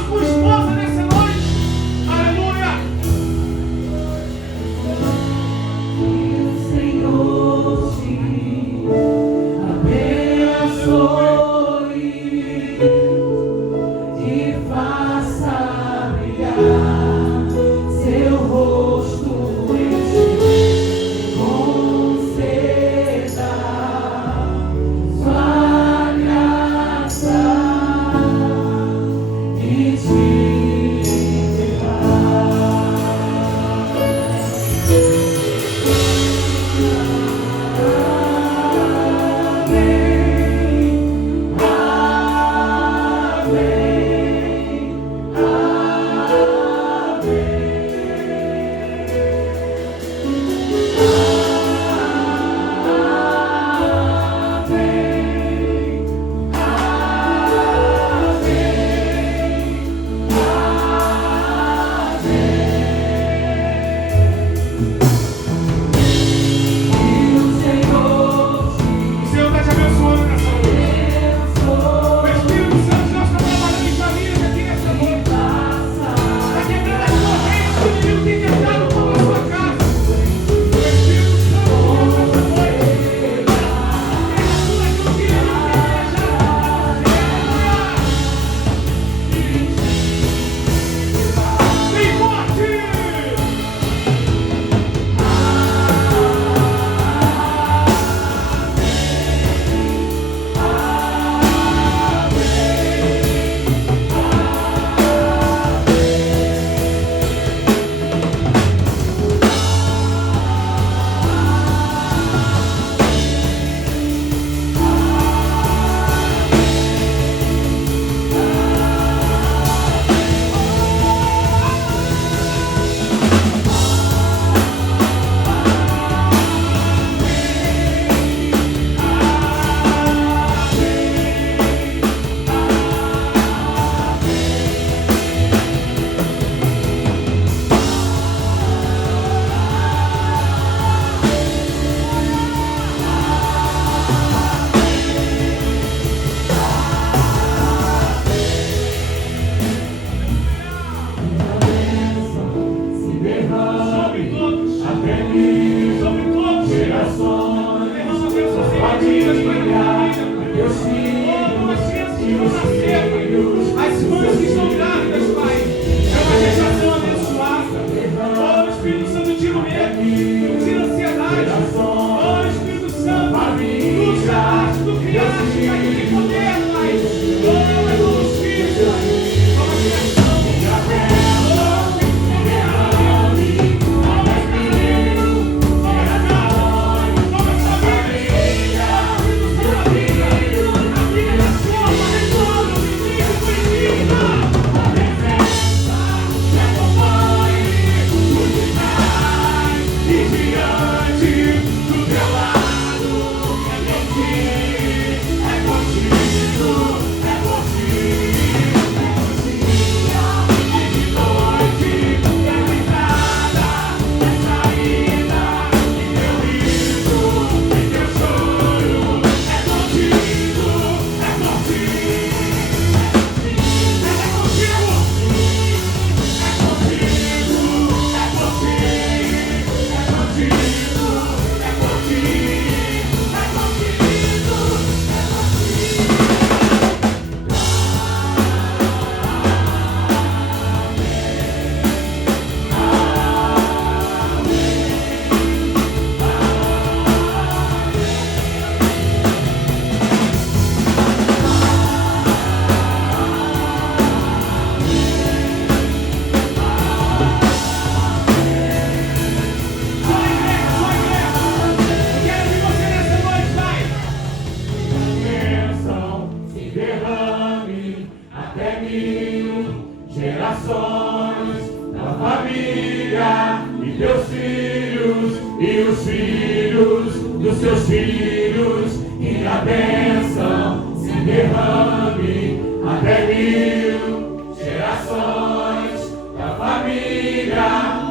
filhos, dos seus filhos, que a bênção se derrame até 1000 gerações da família,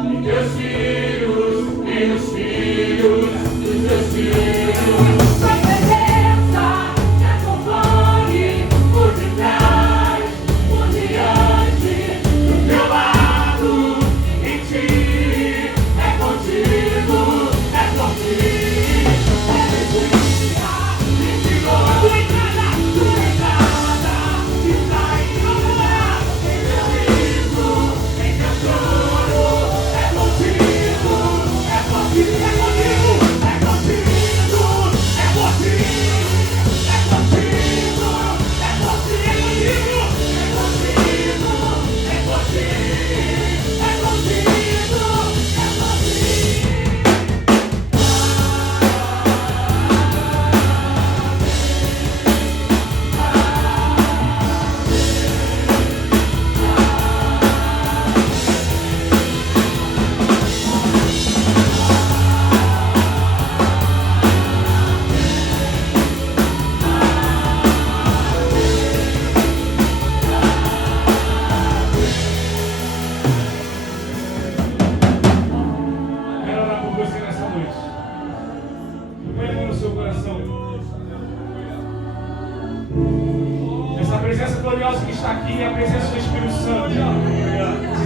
e teus filhos, e os filhos dos teus filhos. Sua presença te acompanhe por detrás, por diante, do teu lado, em ti, é contigo, é por ti.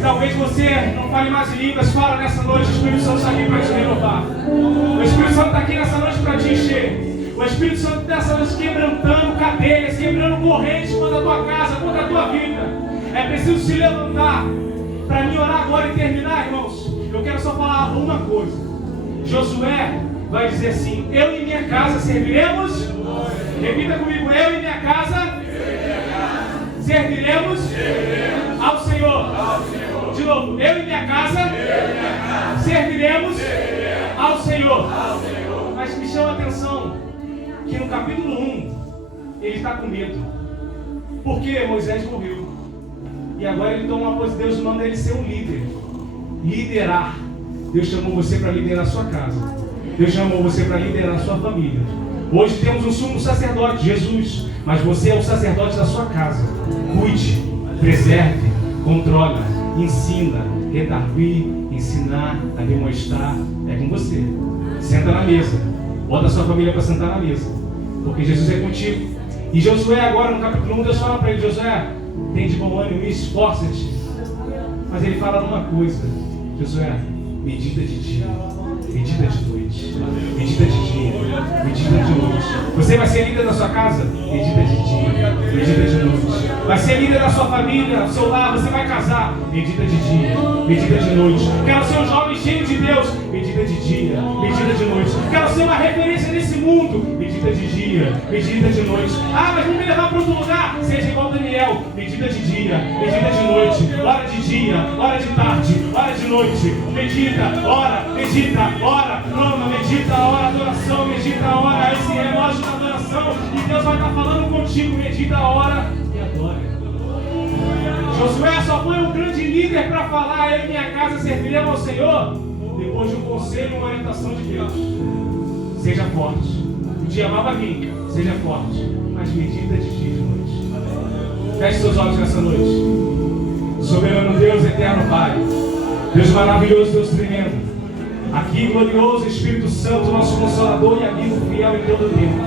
Talvez você não fale mais em línguas, fala nessa noite, o Espírito Santo está aqui para te renovar. O Espírito Santo está aqui nessa noite para te encher. O Espírito Santo está nessa noite quebrantando cadeias, quebrando correntes contra a tua casa, contra a tua vida. É preciso se levantar. Para mim orar agora e terminar, irmãos, eu quero só falar uma coisa. Josué vai dizer assim: eu e minha casa serviremos. Repita comigo: eu e minha casa serviremos ao Senhor. De novo, eu e minha casa serviremos ao Senhor. Mas me chama a atenção que no capítulo 1 ele está com medo, porque Moisés morreu e agora ele toma uma posição. Deus manda ele ser um líder, liderar. Deus chamou você para liderar a sua casa. Deus chamou você para liderar a sua família. Hoje temos um sumo sacerdote, Jesus, mas você é o sacerdote da sua casa. Cuide, preserve, controle, ensina, redarguir, ensinar, demonstrar. É com você. Senta na mesa. Bota a sua família para sentar na mesa, porque Jesus é contigo. E Josué agora no capítulo 1, Deus fala para ele: Josué, tem de bom ânimo e esforça-te. Mas ele fala uma coisa: Josué, medita de dia, medita de noite, medita de dia, medita de noite. Você vai ser líder da sua casa? Medita de dia, medita de noite. Vai ser líder da sua família, do seu lar, você vai casar? Medita de dia, medita de noite. Quero ser um jovem cheio de Deus? Medita de dia, medita de noite. Quero ser uma referência nesse mundo? Medita de dia, medita de noite. Ah, mas vamos me levar para outro lugar? Seja igual Daniel, medita de dia, medita de noite. Hora de dia, hora de tarde, hora de noite. Medita, ora, clama, medita, ora, adoração, medita, ora. Esse relógio da adoração, e Deus vai estar falando contigo. Medita, ora e adora. Josué só foi um grande líder para falar: eu e minha casa serviremos ao Senhor, depois de um conselho e uma orientação de Deus. Seja forte. O dia mal vai vir, seja forte, mas medita de dia e de noite. Feche seus olhos nessa noite. Soberano Deus, eterno Pai, Deus maravilhoso, Deus tremendo, aqui glorioso Espírito Santo, nosso Consolador e amigo fiel em todo o tempo.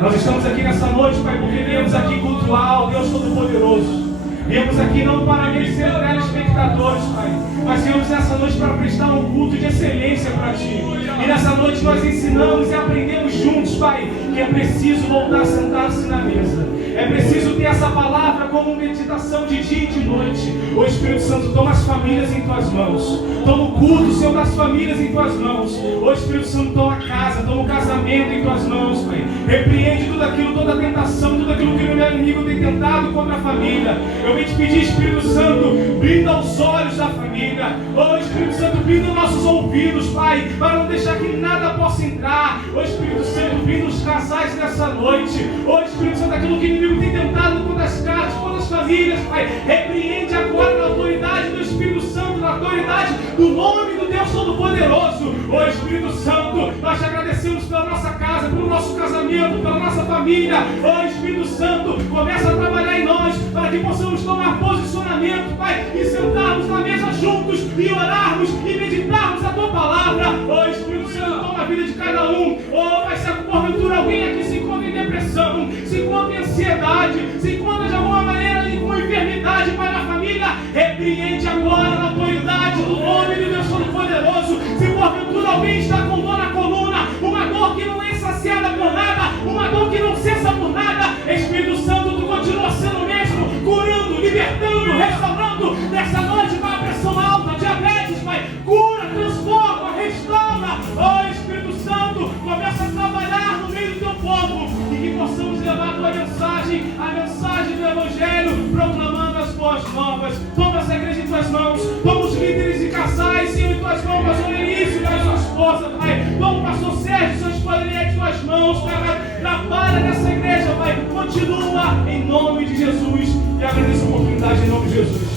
Nós estamos aqui nessa noite, Pai, porque viemos aqui cultuar o Deus Todo-Poderoso. Viemos aqui não para ser telespectadores, Pai, mas viemos nessa noite para prestar um culto de excelência para Ti. E nessa noite nós ensinamos e aprendemos juntos, Pai, que é preciso voltar a sentar-se na mesa. É preciso ter essa palavra como meditação de dia e de noite. O Espírito Santo, toma as famílias em Tuas mãos. Toma o culto, Senhor, das famílias em Tuas mãos. O Espírito Santo, toma a casa, toma o casamento em Tuas mãos, Pai. Repreende tudo aquilo, toda a tentação, tudo aquilo que o meu inimigo tem tentado contra a família. Eu venho te pedir, Espírito Santo, brinda os olhos da família. Oh, Espírito Santo, brinda os nossos ouvidos, Pai, para não deixar que nada possa entrar. Oh, Espírito Santo, brinda os casais nessa noite. Oh, Espírito Santo, aquilo que o inimigo tem tentado contra as casas, contra as famílias, Pai, repreende agora na autoridade do Espírito Santo, na autoridade do nome do Deus Deus Todo-Poderoso. Ó Espírito Santo, nós te agradecemos pela nossa casa, pelo nosso casamento, pela nossa família. Ó Espírito Santo, começa a trabalhar em nós para que possamos tomar posicionamento, Pai, e sentarmos na mesa juntos e orarmos e meditarmos a tua palavra. Ó Espírito Santo, toma a vida de cada um. Ó, vai ser porventura alguém aqui se encontra em depressão, se encontra em ansiedade, se encontra de alguma maneira com enfermidade para a família, repreende agora na autoridade do nome de Deus Todo-Poderoso. Se porventura alguém está com dor na coluna, uma dor que não é saciada por nada, uma dor que não cessa por nada, Espírito Santo, tu continua sendo o mesmo, curando, libertando, restaurando nessa noite com a pressão alta, diabetes, Pai, cura, transforma, restaura. Ó Espírito Santo, começa a trabalhar no meio do teu povo e que possamos levar a tua mensagem, a mensagem do Evangelho, proclamando as boas novas. Toma essa igreja em tuas mãos, toma os líderes e casais, Senhor, em tuas mãos, pastor Elício e a sua esposa, Pai. Toma o pastor Sérgio, sua esposa em tuas mãos, Pai. Trabalha nessa igreja, Pai. Continua em nome de Jesus. E agradeço a oportunidade em nome de Jesus.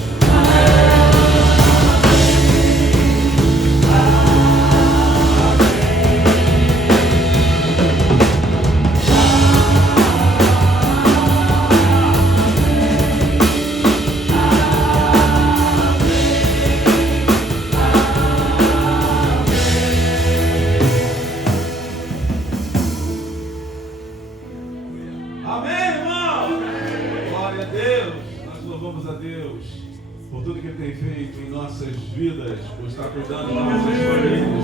Por tudo que Ele tem feito em nossas vidas, por estar cuidando de nossas famílias.